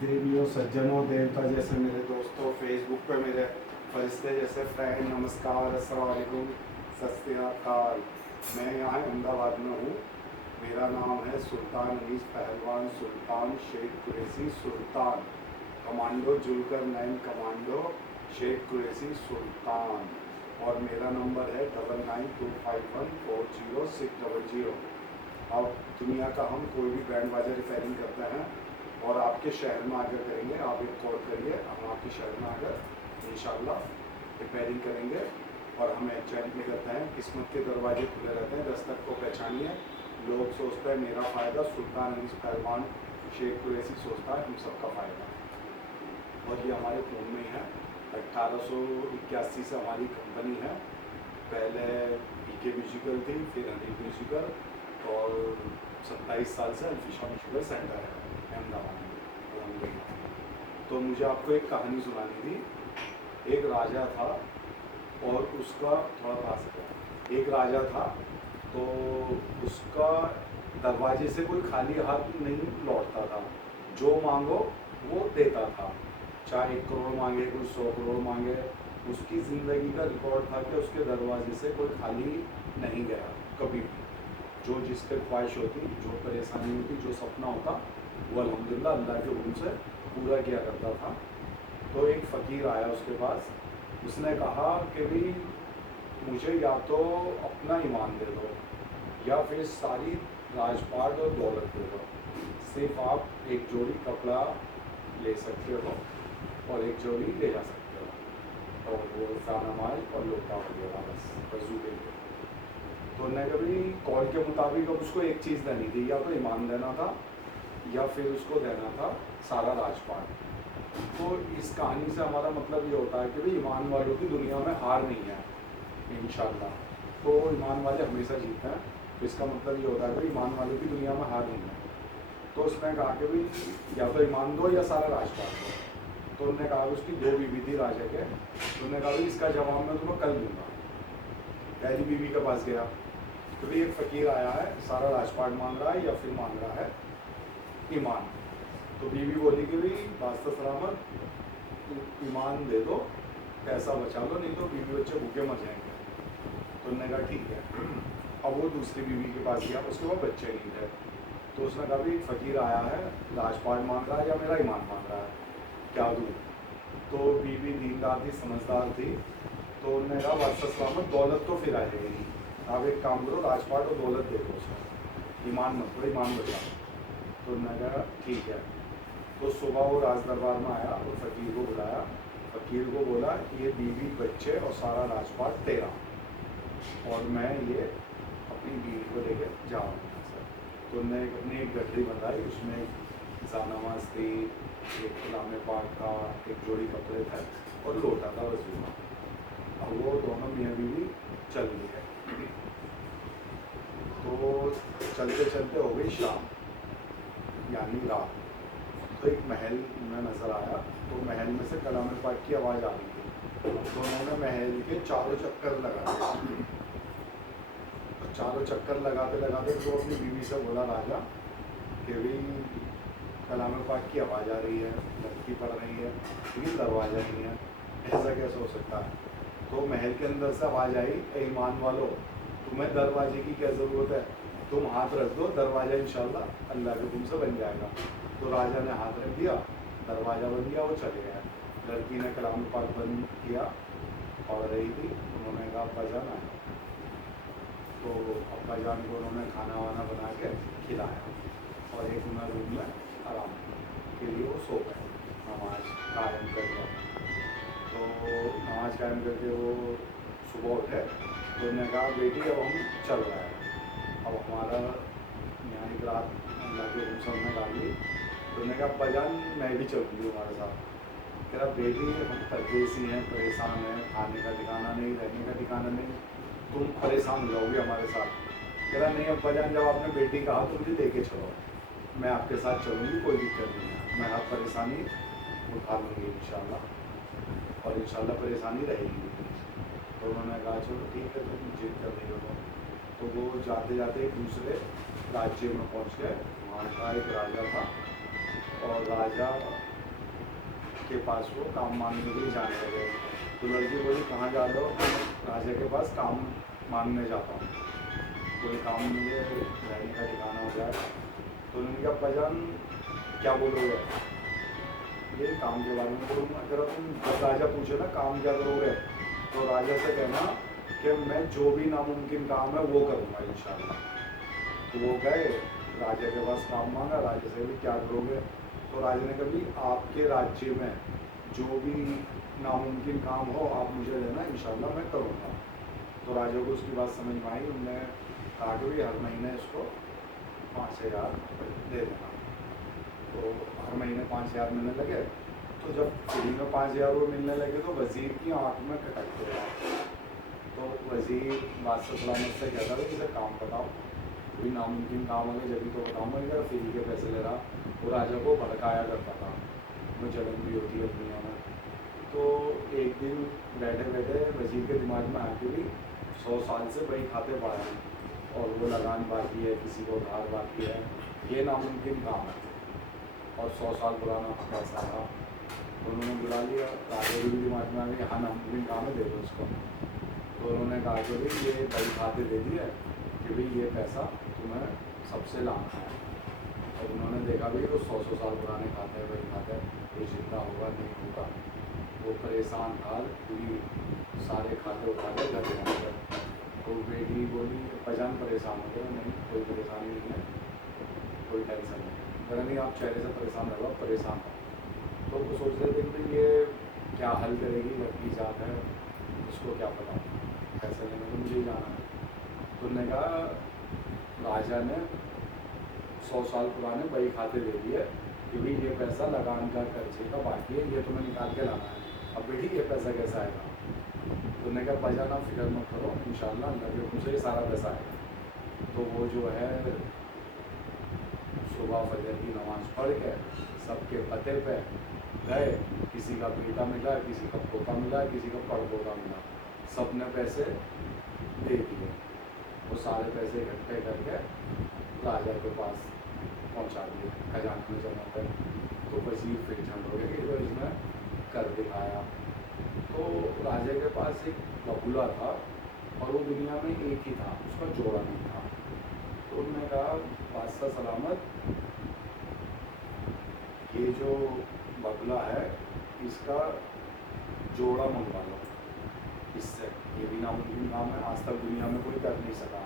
देवियों, सज्जनों, देवता जैसे मेरे दोस्तों, फेसबुक पे मेरे फरिश्ते जैसे फ्रेंड, नमस्कार, अस्सलाम वालेकुम, सत श्री अकाल। मैं यहाँ अहमदाबाद में हूँ। मेरा नाम है सुल्तान अनीस पहलवान सुल्तान शेख कुरैशी सुल्तान, कमांडो जुलकर 9 कमांडो शेख कुरैशी सुल्तान। और मेरा नंबर है 9925140600। अब दुनिया का हम कोई भी बैंड बाजा रिपेयरिंग करते हैं और आपके शहर में आकर करेंगे। आप एक कॉल करिए, हम आपके शहर में आकर इंशाल्लाह रिपेयरिंग करेंगे। और हम एग्जाम में करते हैं, किस्मत के दरवाजे खुले रहते हैं, दस्तक को पहचानिए। लोग सोचते हैं मेरा फ़ायदा, सुल्तान अनीस पहलवान शेख कुरैशी सोचता है हम सबका फ़ायदा। और ये हमारे खून में है। 1881 से हमारी कंपनी है। पहले पीके म्यूजिकल थी, फिर अनिल म्यूजिकल, और 27 साल से अल्फिशा म्यूजिकल सेंटर है अहमदाबाद में। तो मुझे आपको एक कहानी सुनानी थी। एक राजा था और उसका थोड़ा पास है। एक राजा था तो उसका दरवाजे से कोई खाली हाथ नहीं लौटता था। जो मांगो वो देता था, चाहे 1 करोड़ मांगे, कोई 100 करोड़ मांगे। उसकी ज़िंदगी का रिकॉर्ड था कि उसके दरवाजे से कोई खाली नहीं गया कभी भी। जो जिसके ख्वाहिश होती, जो परेशानी होती, जो सपना होता, वो अल्हम्दुलिल्लाह अल्लाह के हुक्म से पूरा किया करता था। तो एक फ़कीर आया उसके पास। उसने कहा कि भाई मुझे या तो अपना ईमान दे दो या फिर सारी राजपाट और दौलत दे दो। सिर्फ आप एक जोड़ी कपड़ा ले सकते हो और एक जोड़ी ले जा सकते हो, और वो जानामाल और लोटा वगैरह बस वजू के लिए। तो उन्होंने कभी कॉल के मुताबिक अब उसको एक चीज़ देनी थी, या तो ईमान देना था या फिर उसको देना था सारा राजपाट। तो इस कहानी से हमारा मतलब ये होता है कि भाई ईमान वालों की दुनिया में हार नहीं है इंशाल्लाह। तो ईमान वाले हमेशा जीतते हैं। तो इसका मतलब ये होता है कि ईमान वालों की दुनिया में हार नहीं है। तो उसने कहा कि भाई या तो ईमान दो या सारा राजपाट दो। तो उन्होंने कहा उसकी 2 बीवी थी राजा के। तो उन्होंने कहा इसका जवाब मैं तुम्हें कल दूंगा। पहली बीवी के पास गया तो भाई एक फ़कीर आया है, सारा राजपाट मांग रहा है या फिर मांग रहा है ईमान। तो बीवी बोली कि भाई वास्ता सलामत ईमान दे दो, पैसा बचा लो, नहीं तो बीवी बच्चे भूखे मर जाएंगे। तो उन्होंने कहा ठीक है। अब वो दूसरी बीवी के पास गया, उसके बाद बच्चे नहीं थे। तो उसने कहा भाई फ़कीर आया है, राजपाट मांग रहा है या मेरा ईमान मांग रहा है, क्या दूँ? तो बीवी दीनदार थी, समझदार थी। तो उन्होंने कहा वास्ता सलामत दौलत तो फिर आ जाएगी, आप एक काम करो राजपाट और दौलत दे दो उसको, ईमान मत दो, ईमान बचाओ। तो उन्होंने कहा ठीक है। तो सुबह वो राज दरबार में आया और फ़कीर को बुलाया। फ़कीर को बोला ये बीवी बच्चे और सारा राजपाट तेरा, और मैं ये अपनी बीवी को लेकर जाऊँगा। तो उन्होंने अपनी एक गठरी बनाई, उसमें जानामाज थी, एक कलाम पाक का, एक जोड़ी कपड़े थे और लोटा था वजू का। अब वो दोनों मियाँ बीवी चल दिए। तो चलते चलते हो गई शाम यानी रात। तो एक महल में नज़र आया। तो महल में से कलाम पाक की आवाज़ आ रही थी। तो उन्होंने महल के चारों चक्कर लगा दिए। तो चारों चक्कर लगाते लगाते तो अपनी बीवी से बोला राजा कि भाई कलाम पाक की आवाज़ आ रही है, लड़की पढ़ रही है, लेकिन दरवाज़ा नहीं है, ऐसा कैसे हो सकता है? तो महल के अंदर से आवाज़ आई, ईमान वालों तुम्हें दरवाजे की क्या ज़रूरत है, तुम हाथ रख दो, दरवाज़ा इंशाल्लाह अल्लाह के हुक्म से बन जाएगा। तो राजा ने हाथ रख दिया, दरवाज़ा बन गया, वो चले गए। लड़की ने कलाम पाक बंद किया और रही थी। उन्होंने कहा अब्बा जान आए। तो अब्बा जान को उन्होंने खाना वाना बना के खिलाया और एक रूम में आराम के लिए वो सो गए, नमाज कायम करके। तो नमाज कायम करके वो सुबह उठे। तो उन्होंने कहा बेटी अब हम चल रहे हैं, अब हमारा यहाँ एक रात अल्लाह के हुक्म से हमने डाली। तो उन्होंने कहा अब्बा जान मैं भी चलूँगी हमारे साथ। कह रहा बेटी हम परदेसी हैं, परेशान हैं, खाने का ठिकाना नहीं, रहने का ठिकाना नहीं, तुम परेशान हो जाओगे हमारे साथ। कह रहा नहीं अब्बा जान, जब आपने बेटी कहा तो मुझे लेके चलो, मैं आपके साथ चलूँगी, कोई दिक्कत नहीं है, मैं हर परेशानी उठा लूँगी इंशाल्लाह, और इंशाल्लाह परेशानी रहेगी। तो उन्होंने कहा चलो ठीक है, तुम जिद कर रही हो। तो वो जाते जाते एक दूसरे राज्य में पहुँच गए। वहाँ का एक राजा था और राजा के पास वो काम मांगने के लिए जाने लगे। तो लड़की बोली कहाँ जा रहे हो? राजा के पास काम मांगने जाता हूँ, कोई काम मुझे रहने का ठिकाना हो जाए। तो उन्होंने कहा अब्बाजान क्या बोलोगे? ये काम के बारे में बोलूँगा। अगर तुम जब राजा पूछे ना काम क्या करोगे, तो राजा से कहना कि मैं जो भी नामुमकिन काम है वो करूँगा इंशाल्लाह। तो वो गए राजा के पास काम मांगा, राजा से भी क्या करोगे? तो राजा ने कहा भी आपके राज्य में जो भी नामुमकिन काम हो आप मुझे देना, इंशाल्लाह मैं करूँगा। तो राजा को उसकी बात समझ में आई। उनने कहा कि भी हर महीने इसको 5,000 दे देना। तो हर महीने 5,000 मिलने लगे। तो जब फ्री में 5,000 वो मिलने लगे तो वज़ीर की आँख में खटक गया। तो वज़ीर बादशाह सलामत से कहता था कि इसे काम बताओ, कोई नामुमकिन काम होगा जब भी तो बताऊँगा, क्या फ्री के पैसे ले रहा। वो राजा को भड़काया करता था, वो जलन भी होती है दुनिया में। तो एक दिन बैठे बैठे वज़ीर के दिमाग में आके भी 100 साल से बही खाते पड़ा है और वो लगान बाकी है, किसी को उधार बाकी है, ये नामुमकिन काम है और 100 साल पुराना पैसा था। तो उन्होंने बुला लिया, राजा के भी दिमाग में आ गया हाँ नामुमकिन काम है, दे दो उसको। तो उन्होंने कहा कि भाई ये बही खाते दे दिए कि भाई ये पैसा तुम्हें सबसे लाना है। और उन्होंने देखा भाई वो 100 साल पुराने खाते हैं, वही खाते हैं, ये जितना होगा नहीं होगा। वो परेशान था, पूरी सारे खाते उठा के घर ले गए। तो बेटी बोली पजान परेशान हो गए? नहीं कोई परेशानी नहीं है, कोई टेंशन नहीं। अगर नहीं आप चेहरे से परेशान रहो, परेशान हो। तो वो सोच रहे थे कि ये क्या हल करेगी, लड़की जात है, उसको क्या पता, पैसे लेने को मुझे ही जाना है। तो उन्होंने कहा राजा ने 100 साल पुराने बही खाते दे दिए कि भाई ये पैसा लगान का कर्जे का बाकी है, ये तुम्हें निकाल के लाना है। अब बेटी ये पैसा कैसा आएगा? तो उन्होंने कहा पजाना फिक्र मत करो, इंशाल्लाह अल्लाह के हुक्म से ये सारा पैसा आएगा। तो वो जो है सुबह फजर की नमाज़ पढ़ के सबके पते पे गए, किसी का बेटा मिला, किसी का पोता मिला, किसी का पड़पोता मिला, सब ने पैसे दे दिए। वो सारे पैसे इकट्ठे करके राजा के पास पहुंचा दिए खजाने में जमा कर। तो वज़ीर फिर झंड हो गया कि तो इसने कर दिखाया। तो राजा के पास एक बगुला था और वो दुनिया में एक ही था, उसका जोड़ा नहीं था। तो उन्होंने कहा बादशाह सलामत, ये जो बगुला है इसका जोड़ा मंगवा लो, इससे ये भी नामुमकिन काम है, आज तक दुनिया में कोई कर नहीं सका।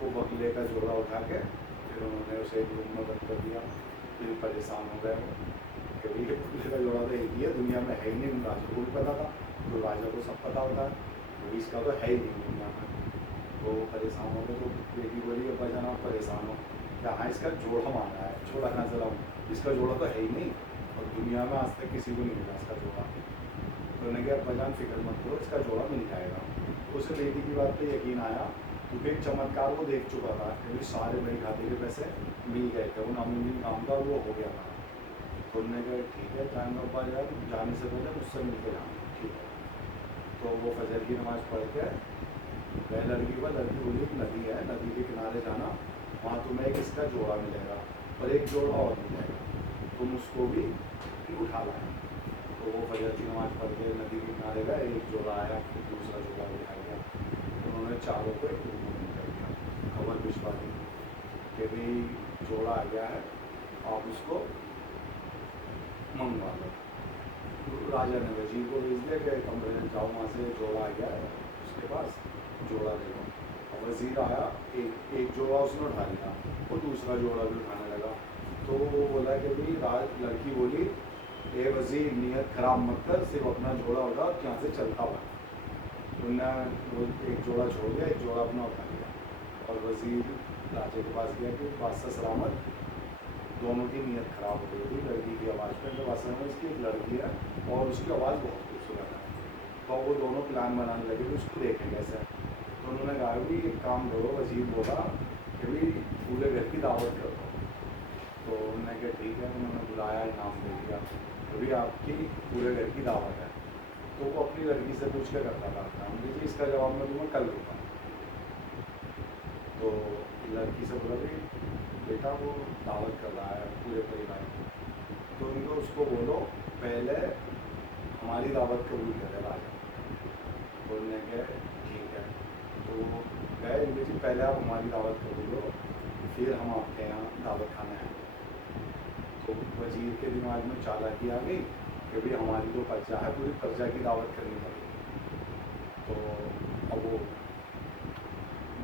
वो बगुले का जोड़ा उठा के फिर उन्होंने उसे एक रूम में बंद कर दिया। फिर परेशान हो गए कि भाई ये बगुले का जोड़ा तो एक ही है, दुनिया में है ही नहीं। राजा को भी पता था, तो राजा को सब पता होता है, तो इसका तो है ही नहीं दुनिया में। तो परेशान हो गए। तो बेटी बोली अब्बा जान आप परेशान हो क्या? हाँ इसका जोड़ा मांगा है, जोड़ा कहाँ से लाऊं, इसका जोड़ा तो है ही नहीं और दुनिया में आज तक किसी को नहीं मिला इसका जोड़ा। तो उन्होंने कहा अब्बा जान फिक्र मत करो, इसका जोड़ा मिल जाएगा। उसे बेटी की बात पे यकीन आया क्योंकि एक चमत्कार वो देख चुका था, क्योंकि सारे बही खाते के पैसे मिल गए थे, वो नामुमकिन काम था वो हो गया था। तो उन्होंने कहा ठीक है जाएंगे अब्बा जान, जाने से पहले मुझसे मिल के जाना, ठीक है। तो वो फजर की नमाज़ पढ़ के गए लड़की पर। लड़की बोली एक नदी है, नदी के किनारे जाना, वहाँ तुम्हें एक इसका जोड़ा मिलेगा और एक जोड़ा और मिलेगा, तुम उसको भी उठा लाए। तो वो फजर की नमाज़ पढ़ के नदी के किनारे गए, एक जोड़ा आया, फिर दूसरा जोड़ा भी आ गया। उन्होंने चारों को एक रूम में कर दिया, खबर भिजवा दी कि भाई जोड़ा आ गया है, आप उसको मंगवा लो। तो राजा ने वजीर को भेज दिया कि कमरे में जाओ, वहाँ से जोड़ा आ गया है उसके पास, जोड़ा ले लो। और वजीर आया, एक जोड़ा उसने उठा लिया, वो दूसरा जोड़ा भी उठाने लगा। तो वो बोला कि भाई लड़की बोली ए वजीर नीयत खराब मत कर, सिर्फ अपना जोड़ा उठा, यहाँ से चलता हुआ। उन्होंने वो एक जोड़ा छोड़ दिया, एक जोड़ा अपना उठा लिया और वजीर राजा के पास गया कि बादशाह सलामत, दोनों की नीयत खराब हो गई थी लड़की की आवाज़ पर। तो बादशाह में उसकी एक लड़की है और उसकी आवाज़ बहुत खूबसूरत है। तो वो दोनों प्लान बनाने लगे कि उसको देखें कैसे। तो उन्होंने कहा कि एक काम करो, वजीर बोला कि भाई पूरे घर की दावत कर दो। तो उन्होंने कहा ठीक है, उन्होंने बुलाया, इनाम दे दिया, अभी आपकी पूरे घर की दावत है। तो वो अपनी लड़की से पूछ के करता था काम, देखिए इसका जवाब मैं तुम्हें कल दूँगा। तो लड़की से बोला कि बेटा वो दावत कर रहा है पूरे परिवार की, तो उनको उसको बोलो पहले हमारी दावत कबूल करे राजा। बोलने के ठीक है, तो गए इनके जी पहले आप हमारी दावत कबूल लो, फिर हम आपके यहाँ दावत खाने आएंगे। तो वजीर के दिमाग में चालाकी आ गई कि भाई हमारी तो प्रजा है, पूरी प्रजा की दावत करनी पड़ेगी। तो अब वो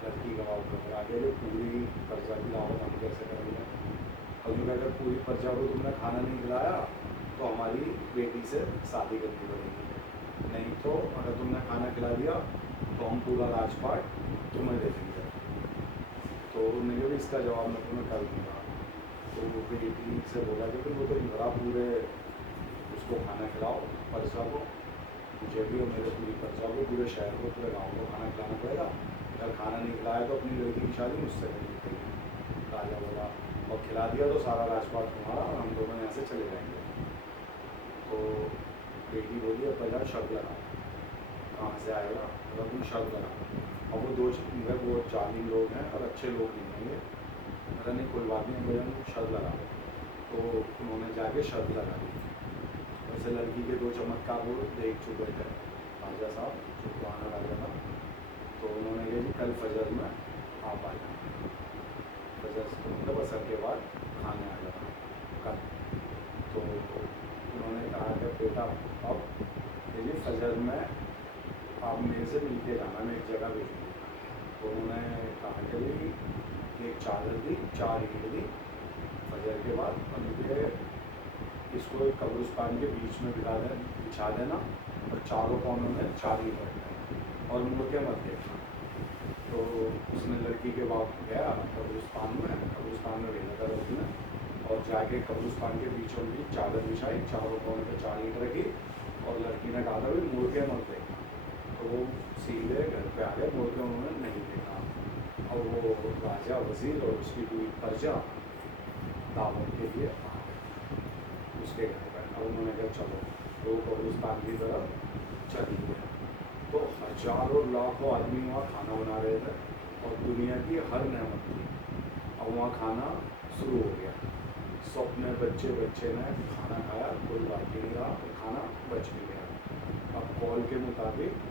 लड़की का घबरा गया कि पूरी प्रजा की दावत हम कैसे करेंगे। और जो अगर पूरी प्रजा को तुमने खाना नहीं खिलाया तो हमारी बेटी से शादी करनी पड़ेगी, नहीं तो अगर तुमने खाना खिला दिया तो हम पूरा राजपाट तुम्हें दे देंगे। तो उन्होंने कहा इसका जवाब मैं तुम्हें कर दूँगा। तो वो बेटी से बोला कि वो तो भरा पूरे उसको खाना खिलाओ प्रजा को, मुझे भी और मेरे पूरी प्रजा को, पूरे शहर को, पूरे गाँव को खाना खिलाना पड़ेगा। अगर खाना नहीं खिलाया तो अपनी लड़की की शादी मुझसे करनी पड़ेगी। राजा बोला और खिला दिया तो सारा राजपाट तुम्हारा और हम दोनों यहाँ से चले जाएंगे। तो बेटी बोली अब पहले शर्त लगा। कहाँ से आएगा? अगर तुम शर्त लगा। और वो वो जालिम लोग हैं और अच्छे लोग नहीं होंगे। मेरा नहीं कोई बात नहीं, मुझे शर्त लगा। तो उन्होंने जाके शर्त लगा दी। वैसे लड़की के दो चमत्कार वो देख चुके थे राजा साहब, जो पुराना राजा था। तो उन्होंने कहा जी कल फजर में आप आ जाना, फजर से मतलब असर के बाद खाने आ जाना कल। तो उन्होंने कहा कि बेटा अब ये फजर में आप मेरे से मिल के जाना, मैं एक जगह भेजूँगी। तो उन्होंने कहा कि एक चादर दी, 4 ईंट दी फजर के बाद, उनके इसको एक कब्रिस्तान के बीच में बिछा देना और चारों कोनों में 4 ईंट रखना और मुड़ के मत देखना। तो उसने लड़की के बाप गया कब्रिस्तान में भेजा था उसने, और जाके कब्रिस्तान के बीचों बीच चादर बिछाई, चारों कोनों पे 4 ईंट रखी और लड़की ने कहा था भाई मुड़ के मत देखना। तो वो सीधे घर पे आ गए, मुड़ के उन्होंने नहीं देखा। और वो राजा वजीर और उसकी पूरी प्रजा दावत के लिए आ गए उसके घर पर। और उन्होंने कहा चलो, तो कब्रिस्तान की तरफ चली गए। तो हजारों लाखों आदमी वहाँ खाना बना रहे थे और दुनिया की हर नेमत थी। अब वहाँ खाना शुरू हो गया, सब ने बच्चे ने खाना खाया, कोई बाकी नहीं रहा, खाना बच भी गया। अब कॉल के मुताबिक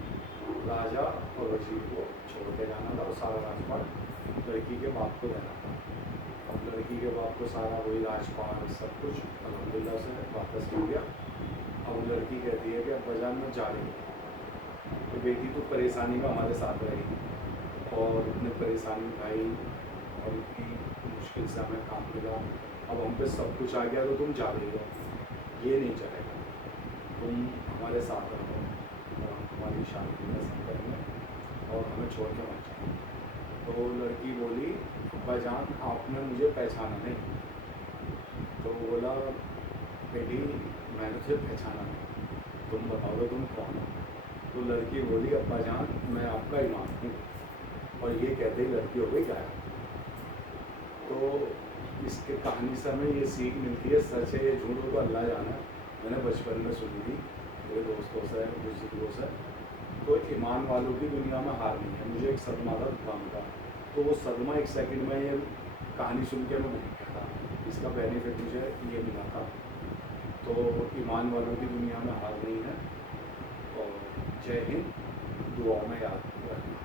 राजा और वजीर को छोड़ के जाना था और सारा राजपाट लड़की के बाप को देना था। अब लड़की के बाप को सारा वही राजपाट सब कुछ अल्हम्दुलिल्लाह से वापस मिल गया। अब लड़की कहती है कि अब बाजार में जा रही है। तो बेटी तो परेशानी में हमारे साथ रहेगी और इतने परेशानी उठाई और इतनी मुश्किल से हमें काम मिला, अब हम पे सब कुछ आ गया तो तुम जा रही हो, ये नहीं चलेगा, तुम हमारे साथ रहो और हम तुम्हारी शादी में सब करेंगे और हमें छोड़ के मत जाओ। तो लड़की बोली अब्बा जान आपने मुझे पहचाना नहीं। तो बोला बेटी मैंने तुझे पहचाना नहीं, तुम बताओ तो तुम कौन हो। तो लड़की बोली अब्बा जान मैं आपका इमाम हूँ। और ये कहते ही लड़की हो गई गायब। तो इसके कहानी से हमें ये सीख मिलती है, सच है ये झूठ हो तो अल्लाह जाना। मैंने बचपन में सुनी थी मेरे दोस्तों से, बुजुर्गों से। तो ईमान वालों की दुनिया में हार नहीं है। मुझे एक सदमा था दुकान का, तो वो सदमा 1 सेकंड में ये कहानी सुन के मैं भूल गया था, इसका बेनिफिट मुझे ये मिला था। तो ईमान वालों की दुनिया में हार नहीं है। और जय हिंद, दुआ में याद रखना।